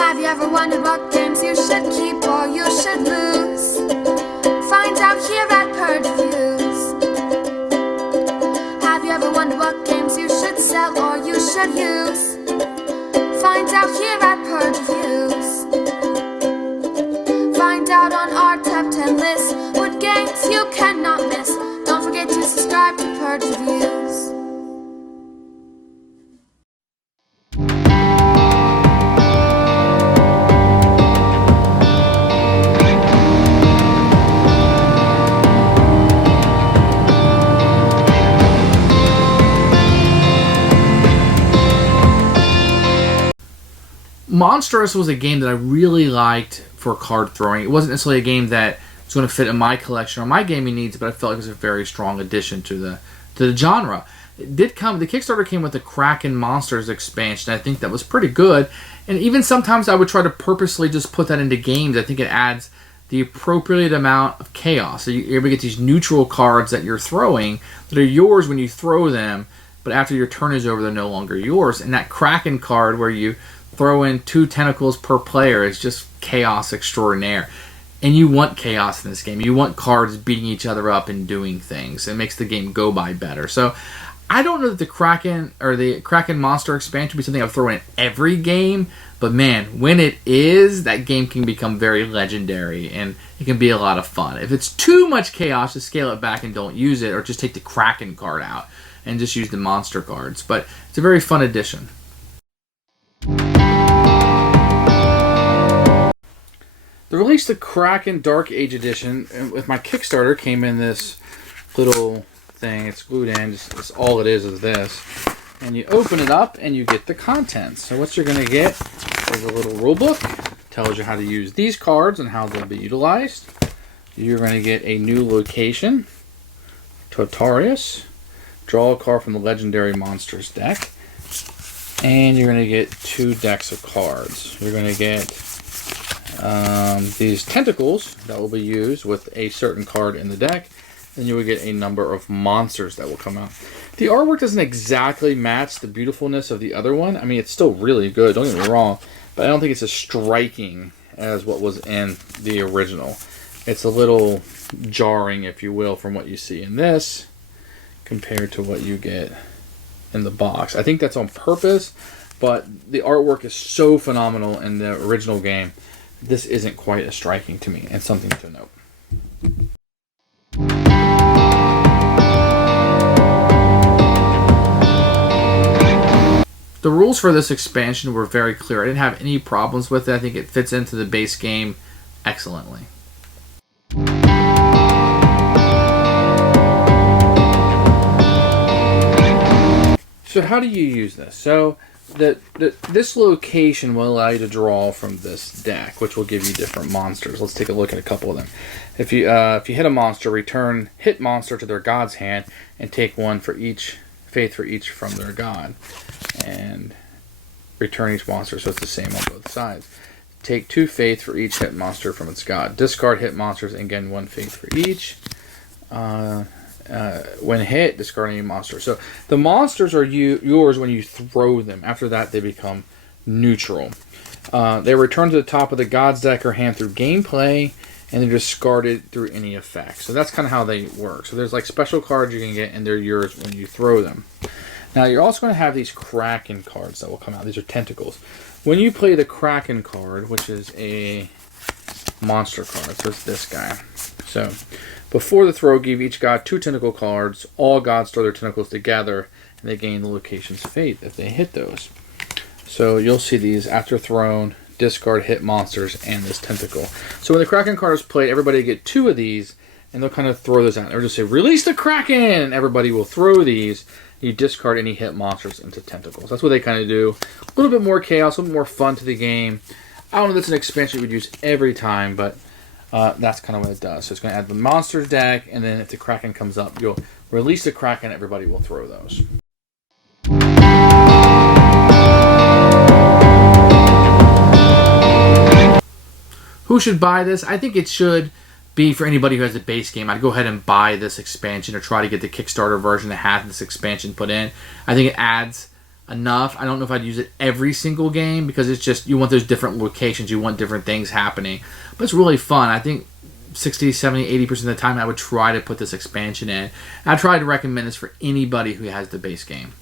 Have you ever wondered what games you should keep or you should lose? Find out here at Purge Reviews. Have you ever wondered what games you should sell or you should use? Find out here at Purge Reviews. Find out on our top 10 list what games you cannot miss. Don't forget to subscribe to Purge Reviews. Monstrous was a game that I really liked for card throwing. It wasn't necessarily a game that was going to fit in my collection or my gaming needs, but I felt like it was a very strong addition to the genre. It did come. The Kickstarter came with the Kracken Monsters expansion. I think that was pretty good, and even sometimes I would try to purposely just put that into games. I think it adds the appropriate amount of chaos. So you're able to get these neutral cards that you're throwing that are yours when you throw them, but after your turn is over, they're no longer yours. And that Kracken card where you throw in 2 tentacles per player is just chaos extraordinaire. And you want chaos in this game. You want cards beating each other up and doing things. It makes the game go by better. So I don't know that the Kracken Monster expansion will be something I'll throw in every game, but man, when it is, that game can become very legendary and it can be a lot of fun. If it's too much chaos, just scale it back and don't use it, or just take the Kracken card out and just use the monster cards. But it's a very fun addition. They released the Kracken Dark Age Edition, and with my Kickstarter came in this little thing. It's glued in. Just all it is this. And you open it up and you get the contents. So what you're going to get is a little rule book. Tells you how to use these cards and how they'll be utilized. You're going to get a new location, Totarius. Draw a card from the Legendary Monsters deck. And you're going to get 2 decks of cards. You're going to get these tentacles that will be used with a certain card in the deck. Then you will get a number of monsters that will come out. The artwork doesn't exactly match the beautifulness of the other one. I mean, it's still really good, don't get me wrong, but I don't think it's as striking as what was in the original. It's a little jarring, if you will, from what you see in this compared to what you get in the box. I think that's on purpose, but the artwork is so phenomenal in the original game. This isn't quite as striking to me, and something to note. The rules for this expansion were very clear. I didn't have any problems with it. I think it fits into the base game excellently. So how do you use this? So this location will allow you to draw from this deck, which will give you different monsters. Let's take a look at a couple of them. If you hit a monster, return hit monster to their god's hand and take 1 for each faith for each from their god, and return each monster, so it's the same on both sides. Take 2 faith for each hit monster from its god. Discard hit monsters and gain 1 faith for each. When hit, discard any monster. So the monsters are yours when you throw them. After that, they become neutral. They return to the top of the god's deck or hand through gameplay, and they're discarded through any effect. So that's kind of how they work. So there's like special cards you can get, and they're yours when you throw them. Now you're also going to have these Kracken cards that will come out. These are tentacles. When you play the Kracken card, which is a monster card, so it's this guy. So before the throw, give each god 2 tentacle cards. All gods throw their tentacles together, and they gain the location's fate if they hit those. So you'll see these after thrown, discard hit monsters, and this tentacle. So when the Kracken card is played, everybody will get 2 of these, and they'll kind of throw those out. They'll just say, release the Kracken! Everybody will throw these. You discard any hit monsters into tentacles. That's what they kind of do. A little bit more chaos, a little bit more fun to the game. I don't know if that's an expansion you would use every time, but that's kind of what it does. So it's going to add the monsters deck, and then if the Kracken comes up, you'll release the Kracken, everybody will throw those. Who should buy this? I think it should be for anybody who has a base game. I'd go ahead and buy this expansion or try to get the Kickstarter version that has this expansion put in. I think it adds enough. I don't know if I'd use it every single game because it's just, you want those different locations, you want different things happening. But it's really fun. I think 60, 70, 80% of the time I would try to put this expansion in. I try to recommend this for anybody who has the base game.